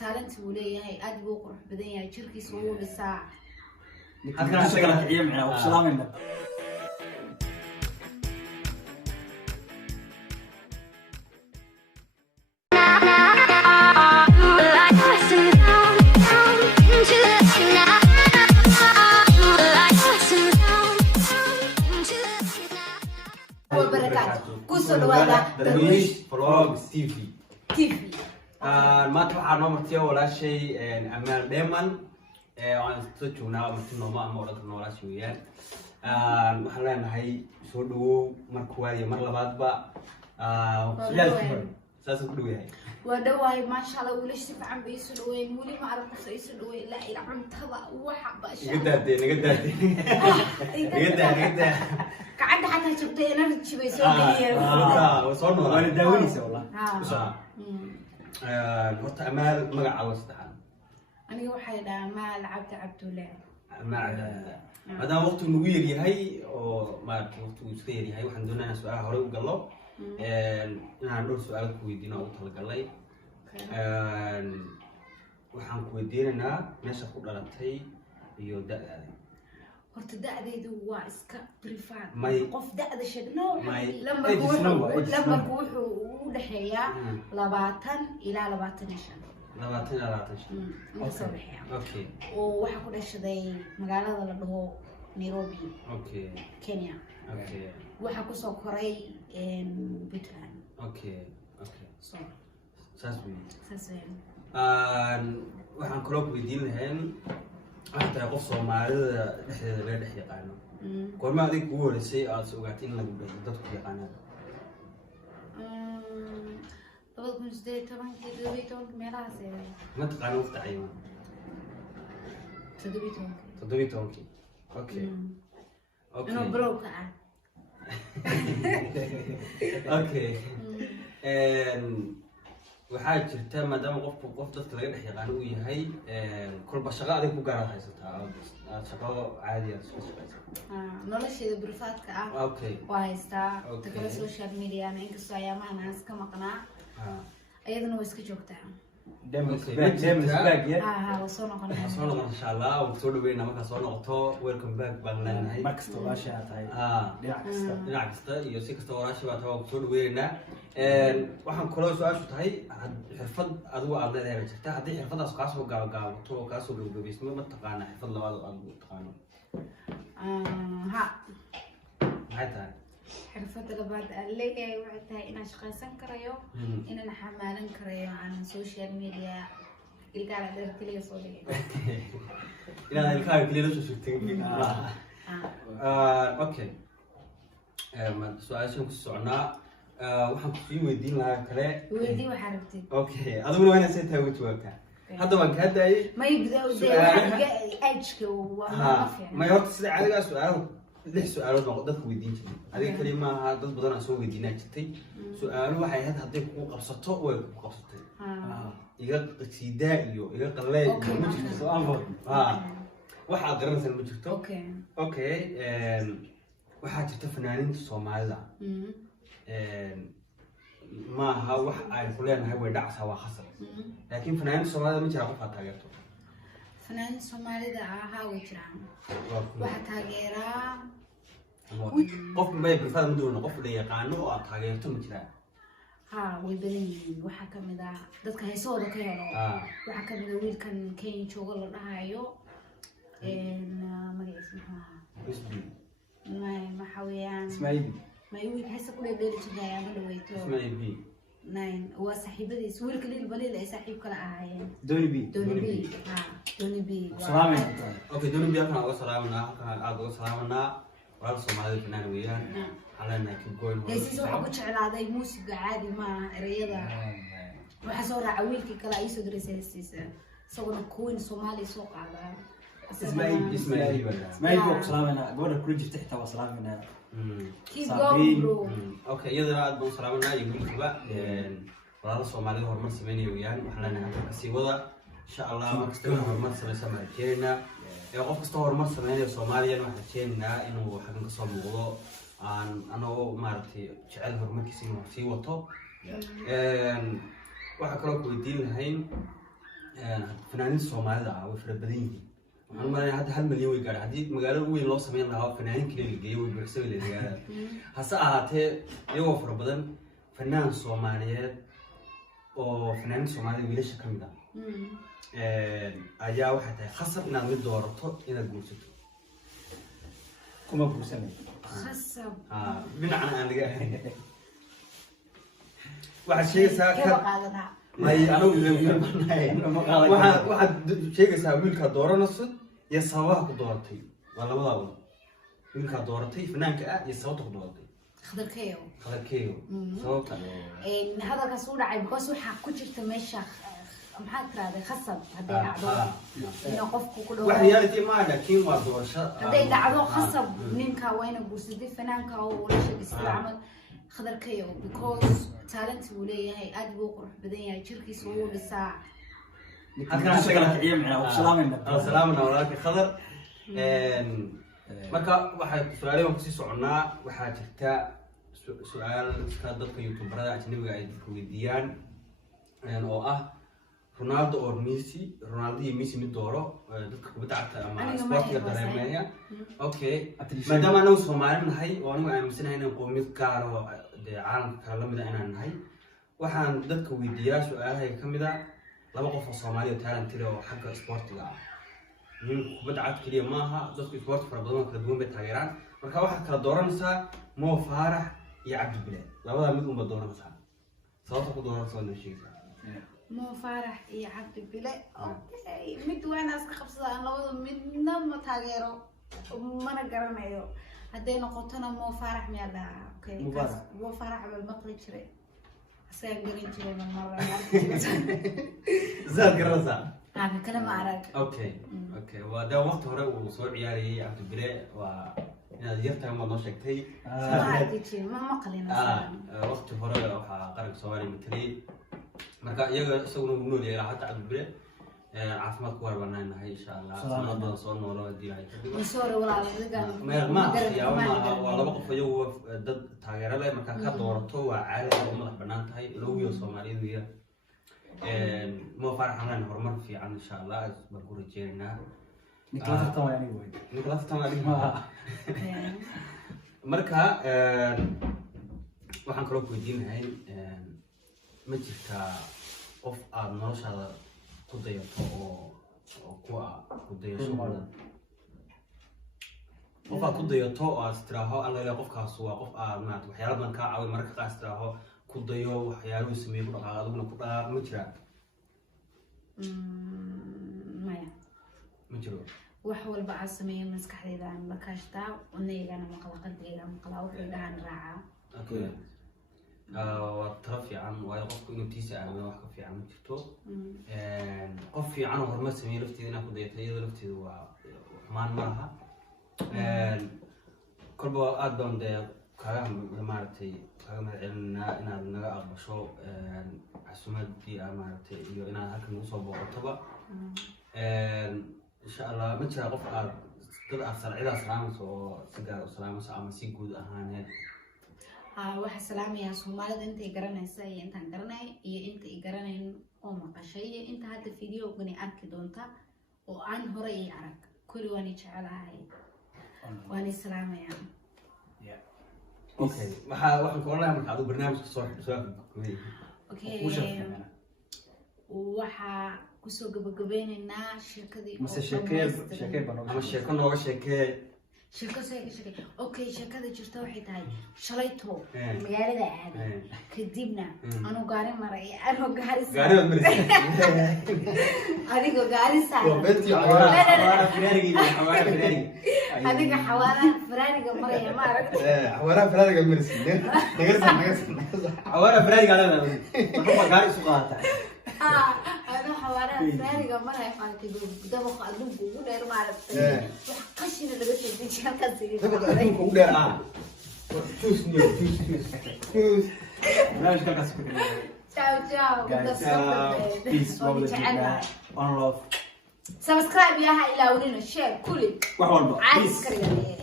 talent وليه هاي أدب وقرح بدنيا شركي سووا بالساعة هذا شغلة كعية معنا وسلام لنا درويش فلوجز تي في تيفي ما تبع نومرتي ولا شيء أمال دائما وأنا استجوبنا مثل ما أردت ولا شيء وياه وحنا هاي سودو مركواري مرة بعد بقى ساس كله هاي ودواي ما شاء الله وليش تفعل بيسلوين ولي ما أعرف قصة يسلوين لا يلعب تضع وحب أشياء نقدر كعد حتى شفتي أنا رتشي بيسوي وصلنا وأنا داوني سولا قلت أمال مقع وسطها أنا واحد ما لعبت ولا مع هذا وقت نوير هاي أو ما وقت وسخير هاي وحنا دونا سؤال هوري وقلب أنا ندور سؤال كويدينا وطلق لي وحنا كويدينا ناس أخذ لطي يودع horta da'daydu waa iska privat may qof da'da sheegno lamba wuxuu u dhaxeeyaa 20 ilaa 25 okay oo waxa ku dhashaday magaalada la dhaho Nairobi okay Kenya okay waxa ku soo koray Puntland okay so saasweyn waxaan kaloo weydiin lahayn أنت قف صومالي لحية غير لحية قانو. كل ما ذيك هو الشيء أسوقاتين لك بدك في قانون. طبعا مش ده طبعا كده بيتونك مراسي. ما تقانون في تعيين. تدبيتونك. أوكي. أنا بروكا. أوكي. waxaa jirta maadaama qofku qof dadka laga dhex yaqaan uu yahay kulba shaqo adig ku gaar haysataa shaqo caadi ah soo shaqeysa nolosheeda brifaadka ah waa haystaa takala social media ana inkastoo ayaamahan aan iska maqnaa ayadana way iska joogtaa وصلنا إن شاء الله وصلوا بينا ما كسرنا قطع welcome back بانلنا هاي ماكس تواشة هاي بالعكس يوسيك استواشة بعدها وصلوا بينا waxaan kaloo su'aashu tahay xirfad adigu aad leedahay jirta hadii xirfadaas ka soo gaabto ka soo gabagabeysmo ma taqaan xirfad labaad oo aad taqaano ha maxay tahay xirfad labaad leeyahay waxay tahay inaan shaqaysan karayo inaan xamaalan karayo aan social media ilgaala dheer kaliya soo dhigay inaan ilkaha kaliya soo shugtay okay ma su'aashan ku socnaa waxaan ku sii weydiin lahaa kale weydii waxa rabtid okay adiguna waa inaad si tahay u jawaabtaa hadda waan ka hadayay ma yibda age-ka waa ma horta sida caadiga su'aalo lix su'aalo oo dadku weydiin jiray adiga kaliya ma aha dad badan oo soo weydiinaa jirtay su'aalo waxay ahayd hadday ku qabsato way ku qabsatay iga qasiidaa iyo iga qalleey ma jirto su'aal waxa aad garanaysan ma jirto okay waxaa jirta fanaaniinta Soomaalida ما ها وح فلان هاي ودعسها وخسر لكن فنان الصومالي ما جرى قفها تاجرته فنان الصومالي ده ها وجران واحد تاجرة قف ما بالفعل مدونه قف اللي يقانو أو تاجرته ما جرى ها ويبني وحكم ده ذاتك هيسود كيانو وحكم ده ويل كان شغل رهايو ما اسمها ما حويان اسماعيل ما يقول هسه كل الليل شجاع يعملوا ويتو اسماعيل ناين وصاحبتي سوير كليل بليل أي صاحب كلا عاين دوني بي دوني بي سلامي اوكي دوني بي كان سلامنا كان ادو سلامنا ولا سومالي فنان ويان على انك جوين ليش سو حكو جعلاداي موسيقى عادي ما رياضه waxa soo raaca wiilkii kala ay soo direysaysiisa isagoo kuwin Soomaali soo qaada اسماعيل بوك سلامنا قبل كل جبت تحت وسلامنا اوكي يدا aad buu salaamana iyo wiilkiba walaal Soomaaliyeed horumar sameeyay weeyaan waxaan leenahay si wada insha Allah markasta horumar sameeyna qof kasta horumar sameeyo Soomaaliyeed waxaan jeenaa inuu xagan ka soo muuqdo aan anoo maartay jecel horumarkiisa inuu sii wato waxa kale oo weydiin lahayn فنانين Soomaalida ah way fara badan yihiin waxaan maleeyahay hadda 1 milyan way gaadhay hadii magaalada weyn loo sameyn lahaa fanaanin kale la geeyo way buuxsay leedahay hase ahaatee iyagoo fara badan fanaan Soomaaliyeed oo fanaanin Soomaaliyeed wiilasha kamid ah ayaa waxay tahay khasab inaad mid doorato inaad guursato kuma guursanay khasab binacna aan laga ahayn waxa sheegaysaa ka qaadana may anu ilaa waxaad sheegaysaa wiilka dooranayso iyo sababaha ku dooratay waa labada wiilka dooratay fanaanka ah iyo sababta ku dooratay khadarkeeyo sababta hadalkaas u dhacay because waxa ku jirta meesha maxaa tiraahday khasab haday dhacdo inuu qofku ku dhawo wax reality ma laakiin waa doorasho haday dhacdo khasab ninka wayna guursaday fanaanka oo la shaqeystay amal khadarkeeyo because talent uu leeyahay aad buu qurux badan yahay jirkiisa uu dhisaa halkaan shaqada kiciye macna salaamna walaalka khadar marka waxa su'aalaha ku sii soconaa waxa jirta su'aal ka dadka youtuberada ajnabiga ay ku weydiiyaan oo ah Ronaldo or Messi iyo Messi mid dooro dadka kubadda cagta ama sportiga dareemaya okay maadaama anagu Soomaali nahay oo anagu aaminsanahay inaan qoomiyad gaar oo caalamka kala mid ah inaan nahay waxaan dadka weydiiyaa su'aalaha kamid ah laba qof oo Soomaali oo talent leh oo xagga sportiga ah nin kubadda cagta kaliya ma aha dadka sport fara badan oo kala duwan bay taageeraan marka waxa kala dooranaysaa Mo Farah iyo Cabdi Bile labada mid uma dooranaysaa sababta ku dooranaysaa waa sheegaysaa Mo Farah iyo Cabdi Bile mid waan aska qabsadaan labada midna ma taageero mana garanayo haday noqotona Mo Farah miyaa la okay Mo Farah bal maqli jiray asaga garan jiray marmar zaad garanaysaa kala ma arag okay wada waqti hore uu soo ciyaarayay Cabdi Bile waa inaad yartahay ma noo sheegtay ma maqlina waqti hore waxa qaranka Soomaaliya matalay marka iyaga isaguna uu nool yahay hadda Cabdi Bile caafimaad ku warbanaanahay insha Allah sanadada soo noolaa diilay soo walaaladiga ma waa laba qof iyagu dad taageero leh marka ka doorato waa caadi oo madax banaan tahay loogiyo Soomaaliyeed Mo Farah aan horumar fiican insha Allah baan ku rajeenaa Nicolas Tamani marka waxaan kaloo weydiinahay ma jirta qof aad noloshaada ku dayato oo ku dayasho badan qof aad ku dayato oo aad istiraaho alla ilaa qofkaas waa qof aad maanta waxyaalo badan kaa caawin marka qaar istiraaho ku dayo waxyaalo sameeyo ku dhaqaaq adiguna ku dhaqaaq ma jira maya ma jiro wax walba aan sameeyo maskaxdayda aan la kaashtaa wadnaygana maqla qalbigayga maqla wuxuu dhahan raacaa okay tara fiican waayo qofku inuu tiisa aamino wax ka fiican ma jirto qof fiican oo horumar sameeyo lafteeda inaad ku dayato iyadoo lafteeda waa xumaan ma laha kolba aad baan dee kaaga maaragtay kaaga mahadcelinaa inaad naga aqbasho casuumaadii maaragtay iyo inaad halkan nagu soo booqatoba insha Allah ma jira qof aad dad aad sarcidaas salaamayso oo si gaar u salaamayso ama si guud ahaaneed waxa salaamaya Soomaalida intay garanaysa iyo intaan garanay iyo inta ay garanayn oo maqashay iyo inta hadda video-gani arki doonta oo aan hore ay arag kulli waan jecelahay waan salaamaya okay waxaan ku oranayaa marka aad barnaamijka soo okay waxa kusoo gabagabeynaa sheekadii ama sheeko nooga sheekee sheeko okay sheekada jirta waxay tahay shalayto magaalada aad kadibna anu gaari maray anu gaari adigo gaari saaray adiga xawaara faraariga maraya ma aragtay xawaara faraariga maraysid xawaara faraariga la waxba gaari isu qaata أنا حوارات فارقة مرة يقالتي دبق أدوك وقول إير ما عرفت قشنا اللي بس يديك هالكسر دبق أدوك وقول إير توس لا مش كذا ciao peace one love سبسكرايب يا هاي لا ورينا شير كلي وحول عايز كريم